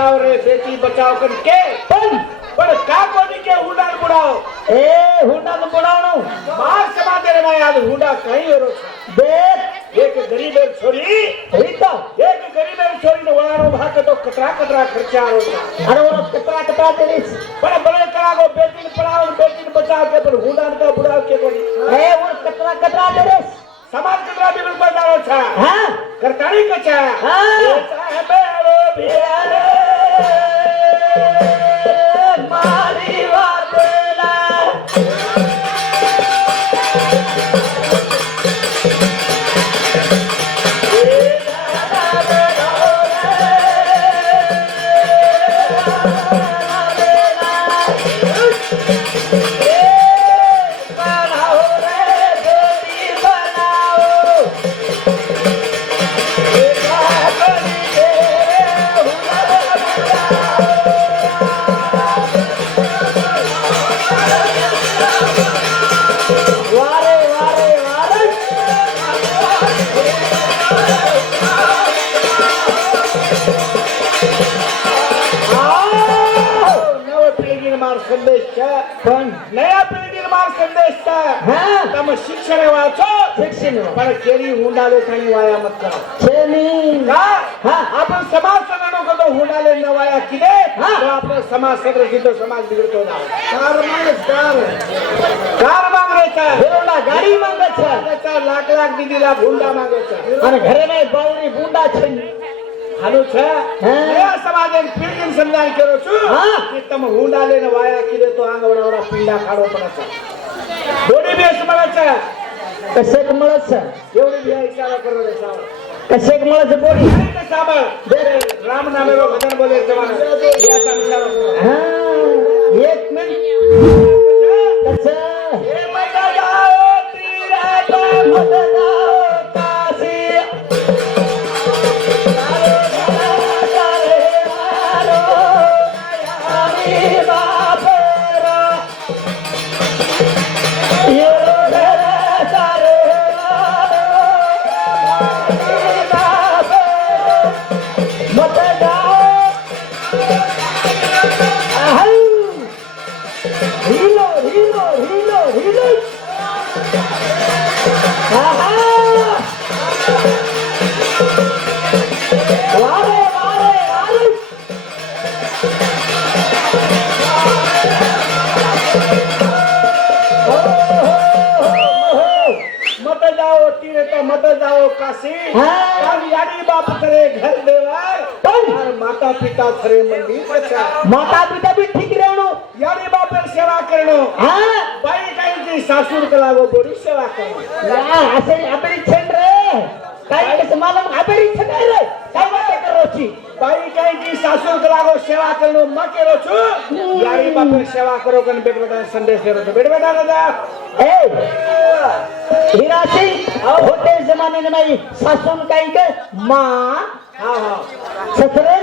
पढ़ाओ रे बेटी बचाओ करके पर का कोनी के हुंडा बुढ़ाओ ए हुंडा तो बुढ़ाओ मार समाज रे मैं आज हुंडा कहीं हो देख एक गरीब छोरी रीता एक गरीब छोरी ने वळानो भाग तो कतरा कतरा खर्चा होता अरे वो कतरा कतरा तेरी बड़े बड़े करा को बेटी पढ़ाओ बेटी बचाओ के पर हुंडा का बुढ़ाओ के कोनी ए वो कतरा कतरा तेरे समाज कतरा भी बिल्कुल जानो छा हां करतानी कचा हां बेरो भियारे मारी वातेला पण नया पिढी निर्माण संदेश हां तम शिक्षण वाचो शिक्षण पण केरी हुंडाले खाली वाया मत करा छेनी का हां आपण समाज सगळं को तो हुंडाले न वाया किदे तो आपला समाज सगळं जितो समाज बिघडतो ना कार मागरेचा हेरोला गाडी मागायचा त्याचा लाख लाख दिदीला हुंडा मागायचा आणि घरे नाही बावरी बुंडा छेनी हालो छ नया समाज एक पिढी समजान करो छु की तम हुंडाले न वाया किदे तो आंगवडावडा पिंडा खाडो पडाचा थोडी बेस मलाचा कसे कमळच एवढी भी इशारा करो रे सावळ कसे कमळच बोली का सावळ राम नामेरो भजन बोले जमाना याचा विचार हां एक मिनिट कसे हे मजा जाओ तीरा मत जाओ काशी मत जाओ काशी और यानी बाप करे घर देवार और माता पिता करे मंदिर बचा माता पिता भी ठीक रहनो यानी बाप सेवा करनो हां बाई काही जी सासूर कलागो बोरी सेवा करो या असे आपली छेन रे काही कस मालूम आपली छेन रे काय बात करो छी बाई काही जी सासूर कलागो सेवा करनो म केरो छु यानी बाप सेवा करो कन बेट बेटा संदेश करो तो बेट बेटा दादा ए हीरा सिंह होते जमाने में नहीं सासुन काई के मां हां हां ससुरे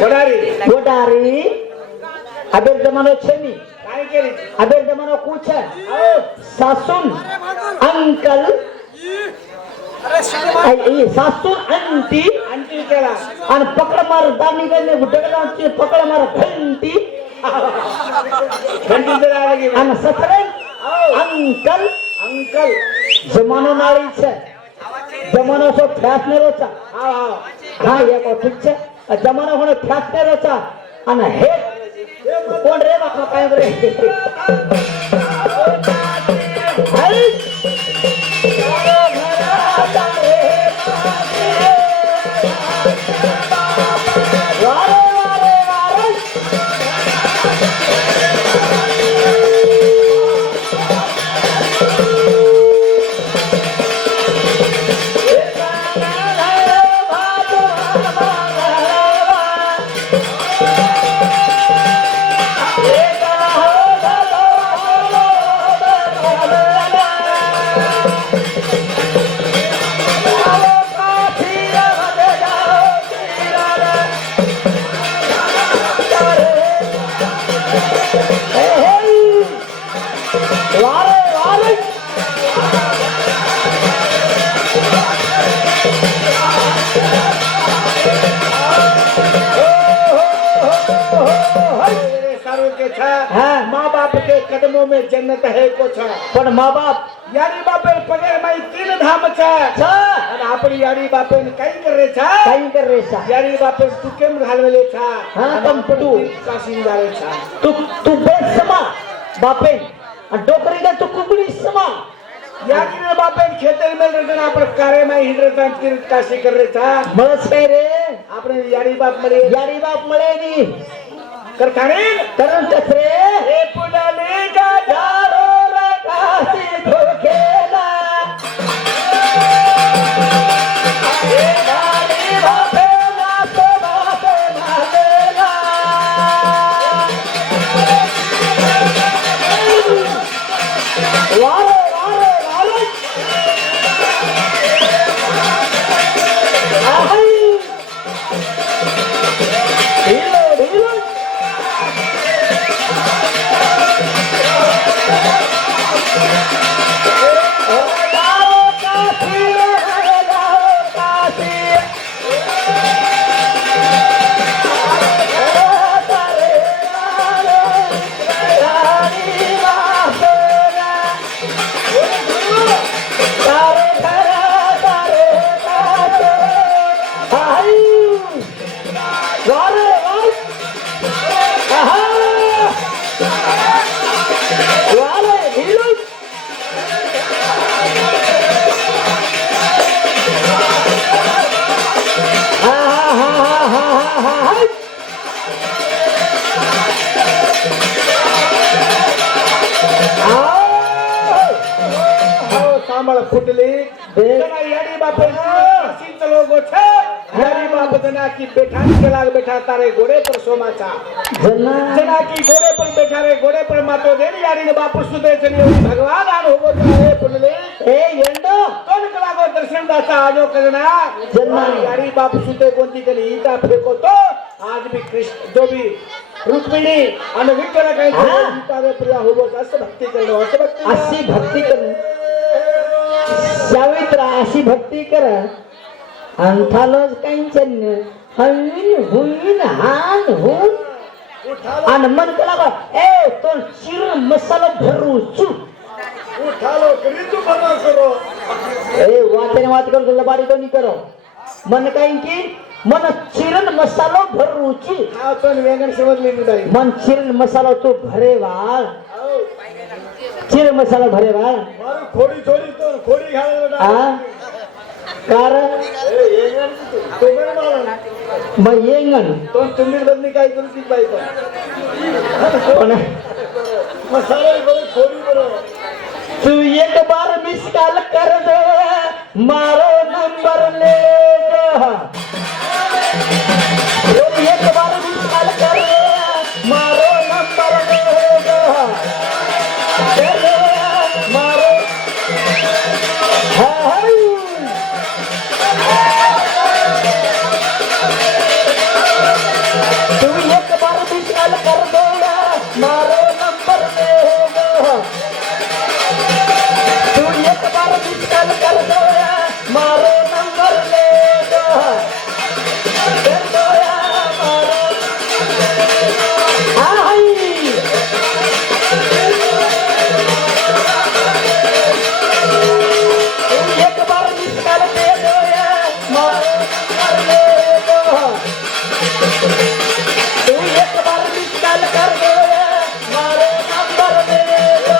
गोडारी अबे जमानो छेनी काय केली अबे जमानो कुछ है सासुन अंकल ये सासुन आंटी केला आणि पकड मार दानी गने गुडगलांची पकड मार घंटी जरा लगी आणि ससुरे अंकल अंकल जमानो नारी छे जमानो सो फैशनेरो छे हां हां हां एक ठीक छे जमानो होने फैशनेरो छे અને હે કોણ રે બાપા કાય રે હઈ વારે વારે વારે जन्मों में जन्नत है कुछ पण मा बाप यारी बापे पगे माई 3 धाम छे छ અને આપણી યારી બાપે કઈ કરે છે काही कर रे सा યારી બાપે તું કેમ ઘાલવેલે છે હા, તમ તું તું. કાશી જાવે છે तू बेस समा बापे डोकरी का तू कुकड़ी समा यारी रे बापे ખેતર મેલ રજન આપણે કારે માં હિંડરે તાન તીર્થ કાશી કરે છે મળસ કઈ રે આપણે યારી બાપ મળી यारी बाप મળેની કરખાણી તરણ કસરે એ પુડાલી કા यारो रकासी धोखेला ए गाली बापे ना तो बापे मालेला वारे वारे वारे आहई ढीलो ढीलो સાંભળ ફૂટલી તના યારી બાપે કાશી ચલો ગો છે યારી બાપ जना की बैठा के लाग बैठा तारे घोड़े पर सोमाचा जना की घोड़े पर बैठा रे घोड़े पर मातो देन यारी ने बाप सुदे चली भगवान आन होगो ए फुटली ए एंडो कोण कलागो दर्शन दाता आजो करना जना यारी बाप सुदे कोणती कली ईटा फेको तो आज भी कृष्ण जो भी रुक्मिणी અને વિઠ્ઠલ કહે છે ઈટાવે પ્રિયા હોવો અસ ભક્તિ કરો अशी भक्ती कर सावित्रा अशी भक्ती कर अंथालोज कांचन हवीन हुईन हान हुन आणि मन कला ए तो चिर मसाला भरू चू ઉઠાલો કરી તું બના કરો ए वातेने वात कर लबाडी तो नहीं करो मन काई की मन चिरन मसालो भरू चू આ તો વેંગણ સમજલી નડાઈ मन चिरन मसाला तो भरे वाल चिर मसाला भरे वाल મારું ખોડી છોડી તો ખોડી ખાવે आ कार એ વેંગણ તું મેર મારા मैं येंगन તો તુંબી બદલી કાઈ કરતી બાઈ पण મસાલા બરો ખોડી બરો तू एक बार मिस कॉल कर दे मारो नंबर ले जा तू एक बार मिस कॉल कर दे मारो नंबर ले जा कर दे मारो हाय तू एक बार मिस कॉल कर दे मारो नंबर ले जा तू एक बार मिस कॉल कर दो मारो नंबर ले दो कर दो मारो हाय तू एक बार मिस कॉल दे दो मारो नंबर ले दो तू एक बार मिस कॉल कर दो मारो नंबर ले दो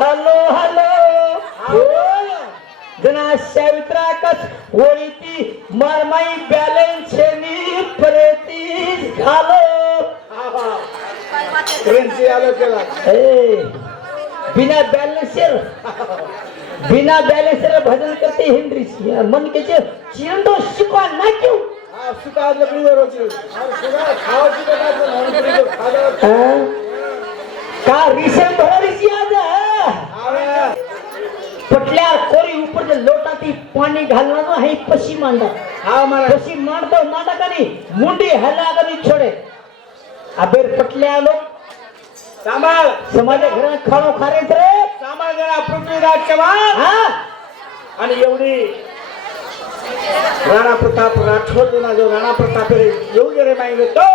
हॅलो हॅलो जना सावित्रा कस होईती मरमाई बॅलन्स नी प्रेती घालो प्रेमची आलो केला ए बिना बॅलन्स बिना बैलेंस रे भजन करते हेनरी मन के चिरन तो शिकवा ना क्यों सुका लकड़ी रोज और सुका खाओ की बेटा तो नॉन को खा जाओ का रिसेम भरा रिसी आज आवे पटल्या कोरी ऊपर जे लोटाती पाणी घालવાનો है पशी मांडा हा मारा पशी मांडतो मांडा कनी मुंडी हला कनी छोडे अबेर पटल्या लोक सांभाळ समाजा घरात खाणो खारेच रे सांभाळ जरा पृथ्वीराज चव्हाण हा आणि एवढी राणा प्रताप राठोड ना जो राणा प्रताप रे एवढे रे माहिती तो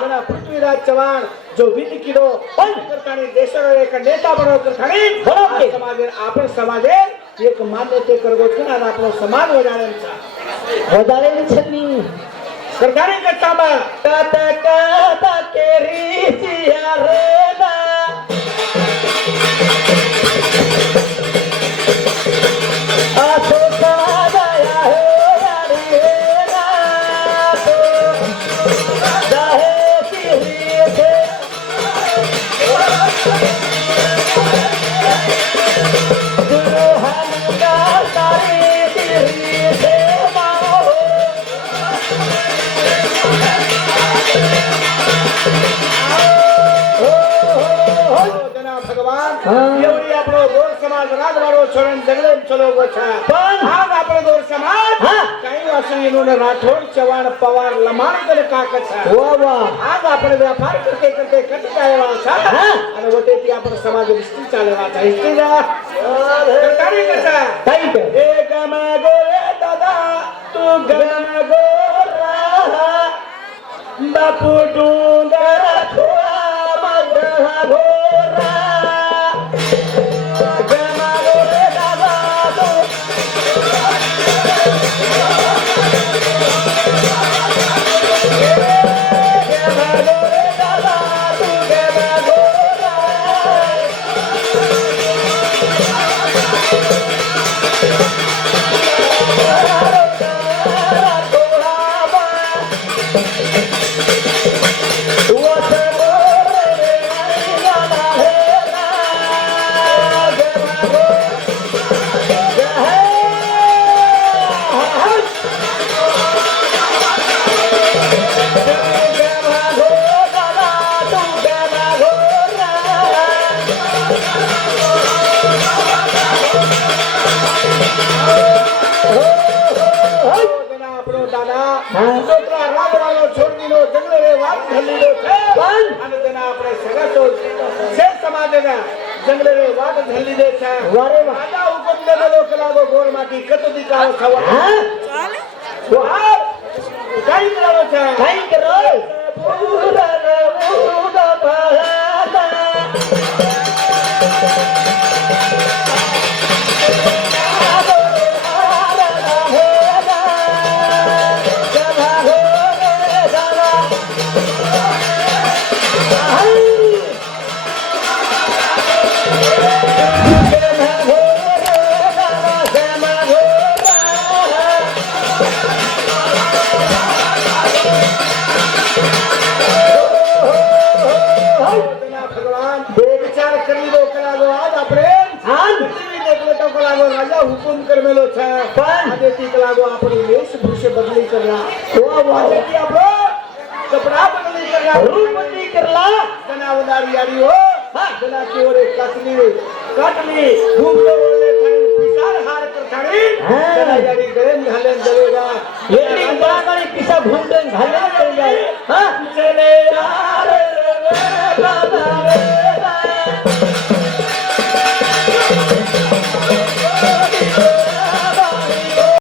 जरा पृथ्वीराज चव्हाण जो 20 किलो पण करताना देशावर एक नेता बनवतो खाली बरोबर समाज आपण समाजे एक मान्यते करगो छना आपलो समाज वजाळे छनी सरकारी करता बा ता केरी जिया रे ना आसो साया हे रे ना तो जाहे सिरी थे दुल्हन का सारी सिरी थे माओ भगवान एवढी आपलो गोर समाज राजवाडो छोडून जगले चलो गोछा पण आज आपलो गोर समाज काही असं इन्होंने राठोड चव्हाण पवार लमाणकर काकचा वा वा आज आपण व्यापार करते करते कट जायवाचा आणि वटे ती आपण समाज दृष्टी चालवाचा हिस्ट्री जा सरकारी कसा काही कर ए गमा गोरे दादा तू गमा गोरा बापू डोंगर थोडा मगहा गोरा गमा गोरे दादा तू गमा गोरे दादा तू गमा गोरा जंगले रे वाट झाली दे छा वारे वा आता हुकम देना लोक लागो गोर माटी कत दिकाव छवा हा काही करावं छा काही करो पूरा पूरा पहाता हुकुम कर मेलो छा पण आदेती लागो अपनी वेशभूषा बदली करला आदेती आपलो कपड़ा बदली करला रूप बदली करला जनावदारी यारी हो जना की ओरे काटली घूमतो ओले थाई पिसार हार कर थाड़ी जना यारी गळे घाले जलेगा एवढी बागारी पिसा घुमते घाले हां चले यार रे दादा